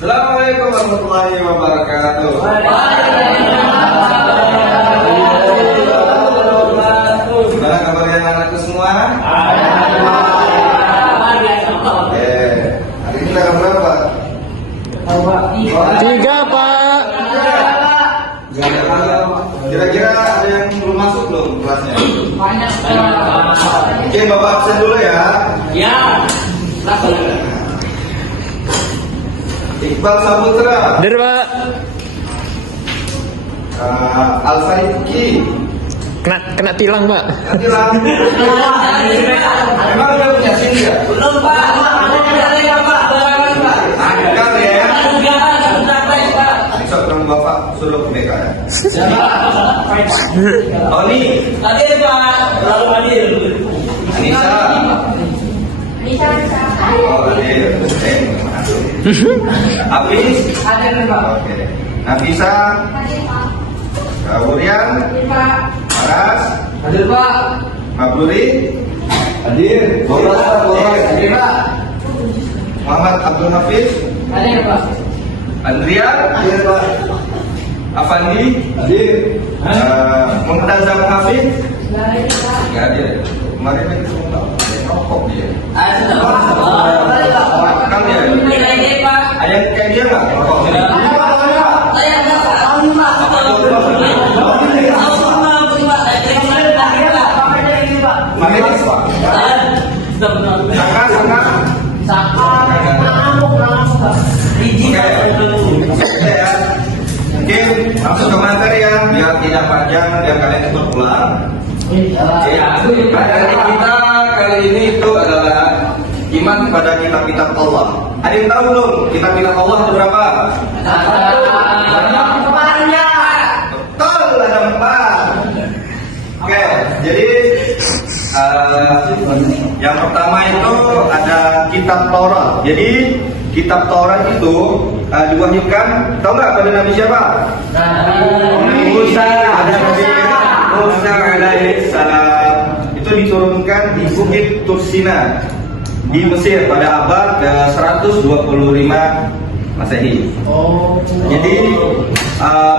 Assalamualaikum warahmatullahi wabarakatuh. Gimana kabarnya anak-anakku semua? Hari ini tanggal berapa? 3, Pak. Kira-kira ada yang belum masuk belum kelasnya? Oke, Bapak absen dulu ya. Ya. Iqbal Saputra, Hadir, Pak. Al-Saiki, Kena tilang, Pak. nanti lah. Emang udah punya SIM ya? Belum, Pak. Ada ya, Pak. Barangan, Pak. Ada ya? Enggak, sampai, Pak. Besok kamu Bapak suruh ke BK ya? Oh ini, Hadir, Pak. Selalu hadir. Anissa. Oh hadir. Apis. Hadir, Pak. Oke. Nafisa. Kawurian. Aras. Hadir, Pak. Mabruri. Hadir. Bolos Pak, bolos. Hadir, Pak. Muhammad Abdul Hafiz. Hadir, Pak. Andrian. Hadir Pak. Afandi. Hadir. Muhammad Azam Hafiz. Nggak hadir. Kemarin itu rokok dia. Kan dia. Hadir, Pak. Ada yang kayak dia nggak? Rokok. Saya enggak, Pak. Manis Pak. Sangka. Oke, langsung ke materi ya, biar tidak panjang, biar kalian cepat pulang. Materi kita kali ini itu adalah iman kepada kitab-kitab Allah. Ada yang tahu belum kitab-kitab Allah itu berapa? Betul, ada 4. Oke, jadi yang pertama itu ada kitab Taurat. Jadi kitab Taurat itu diwahyukan, tahu nggak pada Nabi siapa? Nabi Musa. Ada Nabi Musa alaihi salam. Itu diturunkan di Bukit Tursina di Mesir pada abad ke-125 Masehi. Jadi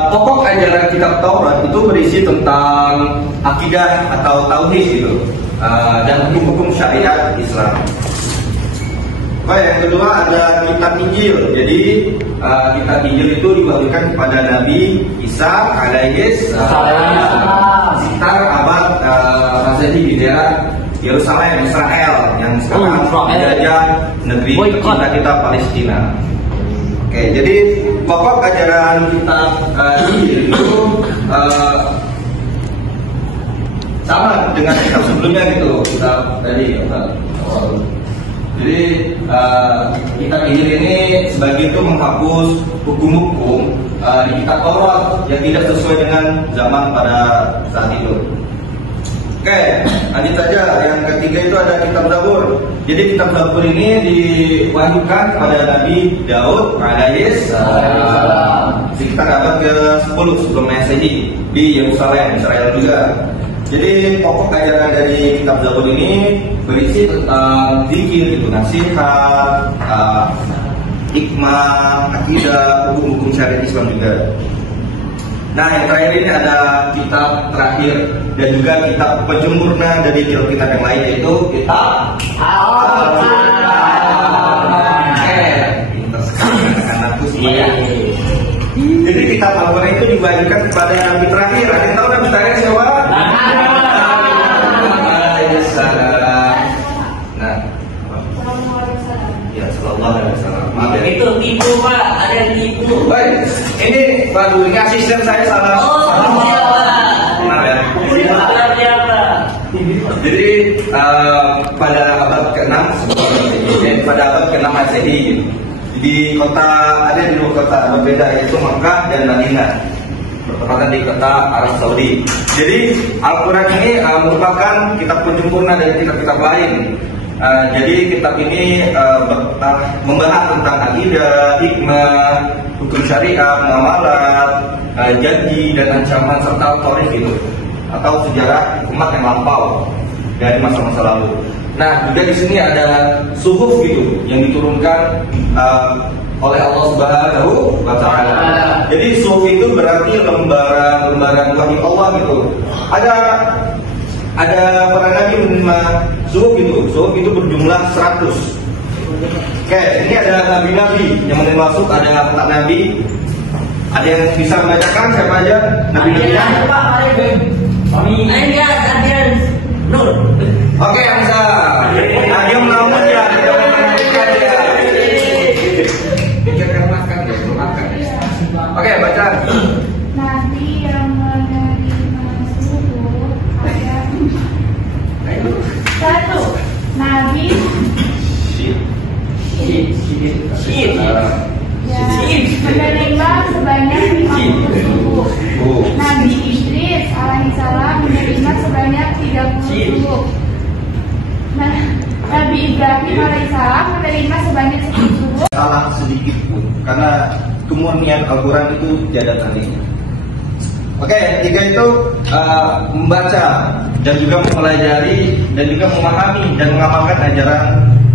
pokok ajaran kitab Taurat itu berisi tentang akidah atau tauhid gitu, dan hukum-hukum syariat Islam. Baik, yang kedua ada kitab Injil. Jadi kitab Injil itu diwahyukan kepada Nabi Isa alaihi salam sekitar abad Masehi di daerah Yerusalem, Israel yang sekarang menjajah negeri kita Palestina. Oke, jadi pokok ajaran kitab Injil itu sama dengan kitab sebelumnya gitu. Kitab tadi jadi kitab Injil ini sebagian itu menghapus hukum-hukum di kitab Taurat yang tidak sesuai dengan zaman pada saat itu. Oke, lanjut saja. Yang ketiga itu ada kitab Zabur. Jadi kitab Zabur ini diwahyukan kepada Nabi Daud alaihi salam sekitar abad ke-10 sebelum Masehi di Yerusalem, Israel juga. Jadi pokok ajaran dari kitab Zabur ini berisi tentang zikir, itu nasihat, hikmah, akidah, hukum-hukum syariat Islam juga. Nah, yang terakhir ini ada kitab terakhir dan juga kitab penyempurna dari kitab-kitab yang lain, yaitu kitab Al-Quran. Pintar sekali anak-anakku semuanya. Jadi kitab Al-Quran itu dibagikan kepada Nabi terakhir. Ada yang tahu Nabi terakhir siapa? Nah, ya sallallahu alaihi wasallam. Itu tipu, Pak. Ada yang tipu. Baik, ini baru ini asisten saya salah. Benar ya. Jadi pada abad ke-6 pada abad ke-6 Masehi di kota, ada di dua kota berbeda, yaitu Makkah dan Madinah, bertepatan di kota Arab Saudi. Jadi Al-Quran ini merupakan kitab penyempurna dari kitab-kitab lain. Jadi kitab ini membahas tentang akidah, hikmah, hukum syariat, muamalat, janji dan ancaman serta taurikh gitu, atau sejarah umat yang lampau. dari masa-masa lalu. Nah, juga di sini ada suhuf gitu yang diturunkan oleh Allah Subhanahu wa Ta'ala. Jadi suhuf itu berarti lembaran wahyu Allah gitu. Ada para nabi menerima suhuf itu. Suhuf itu berjumlah 100. Oke, ini ada nabi-nabi yang menerima suhuf, ada 4 nabi. Ada yang bisa membacakan siapa aja nabi-nabinya? Nur. Oke, yang bisa. Nah, dia melamun ya. Dia menantikan ya. Pikirkan makan ya, belum makan. Oke, baca. Nabi yang menerima suhuf ada 1. Nabi menerima sebanyak 50 suhuf. Nabi Idris alaihissalam menerima sebanyak 30 suhuf. Nabi Ibrahim alaihissalam menerima sebanyak 10 suhuf. Salah sedikit pun, karena kemurnian Al-Quran itu tiada tandingnya. Oke, yang ketiga itu membaca dan juga mempelajari dan juga memahami dan mengamalkan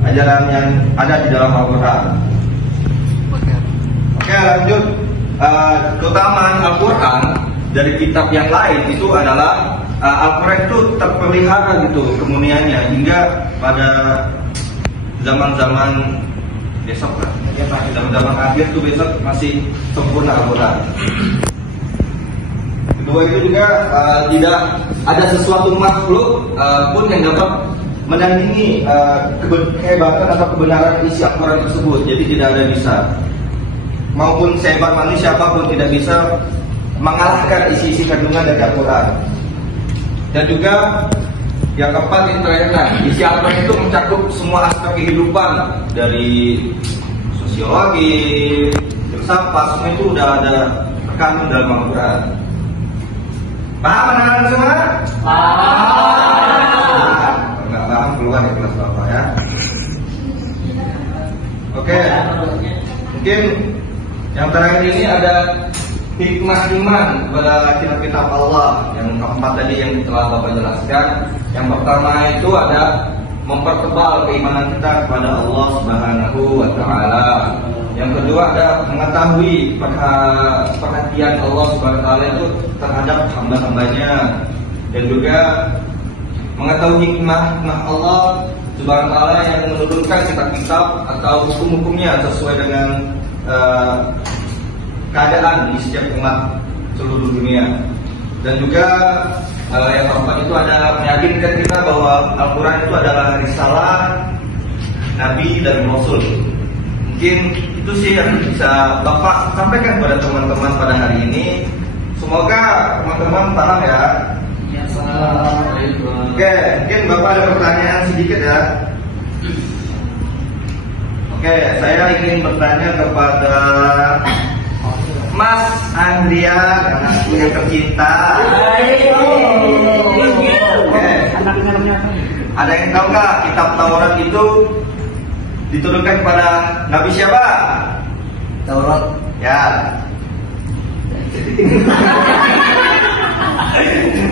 ajaran yang ada di dalam Al-Quran. Oke, lanjut. Keutamaan Al-Quran dari kitab yang lain itu adalah Al-Quran itu terpelihara gitu kemuniannya hingga pada zaman-zaman besok lah. Zaman-zaman akhir tuh besok masih sempurna Al-Quran. Kedua itu juga tidak ada sesuatu makhluk pun yang dapat menandingi kehebatan atau kebenaran isi Al-Quran tersebut. Jadi tidak ada bisa, maupun sehebat manusia apapun tidak bisa mengalahkan isi-isi kandungan dari Al-Quran. Dan juga yang keempat yang terakhir, isi Al-Quran itu mencakup semua aspek kehidupan dari sosiologi, filsafat, semua itu udah ada terkandung dalam Al-Quran. Paham anak-anak semua? Paham. Enggak paham keluar dari kelas bapak ya. Oke. Mungkin yang terakhir ini ada hikmah iman kepada kitab-kitab Allah. Yang keempat tadi yang telah Bapak jelaskan. Yang pertama itu ada mempertebal keimanan kita kepada Allah Subhanahu wa Ta'ala. Yang kedua ada mengetahui perhatian Allah Subhanahu wa Ta'ala itu terhadap hamba-hambanya. Dan juga mengetahui hikmah Allah Subhanahu wa Ta'ala yang menurunkan kitab-kitab atau hukum-hukumnya sesuai dengan keadaan di setiap umat seluruh dunia. Dan juga yang keempat itu ada meyakinkan kita bahwa Al-Quran itu adalah risalah Nabi dan Rasul. Mungkin itu sih yang bisa Bapak sampaikan kepada teman-teman pada hari ini. Semoga teman-teman paham ya. Oke, mungkin Bapak ada pertanyaan sedikit ya. Oke, saya ingin bertanya kepada Mas Andrian, anakku yang tercinta. Oke. Ada yang tahu nggak kitab Taurat itu diturunkan kepada Nabi siapa? Taurat. Ya.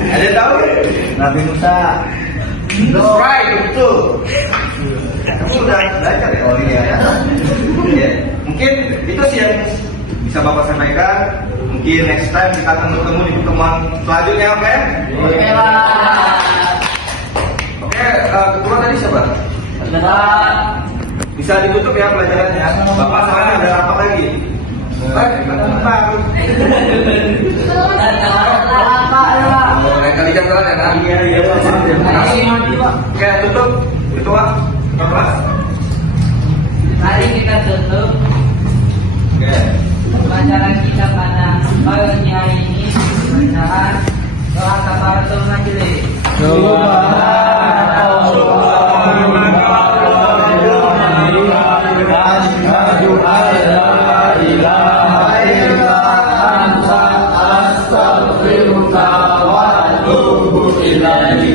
Ada yang tahu? Nabi Musa. That's right, betul. Kamu sudah belajar ya? Oh iya. Ya. Mungkin itu sih yang bisa Bapak sampaikan. Mungkin next time kita akan bertemu di pertemuan selanjutnya, oke? Oke lah. Oke, ketua tadi siapa? Bisa ditutup ya pelajarannya. Bapak sekarang ada apa lagi? Lain kali jam telat ya? Iya. Oke, tutup. Ketua, kelas. Mari kita tutup Oke. pelajaran kita pada pagi hari ini. Bacaan doa kafaratul majelis. Asyhadu an la ilaha illa anta astaghfiruka wa atubu ilaik.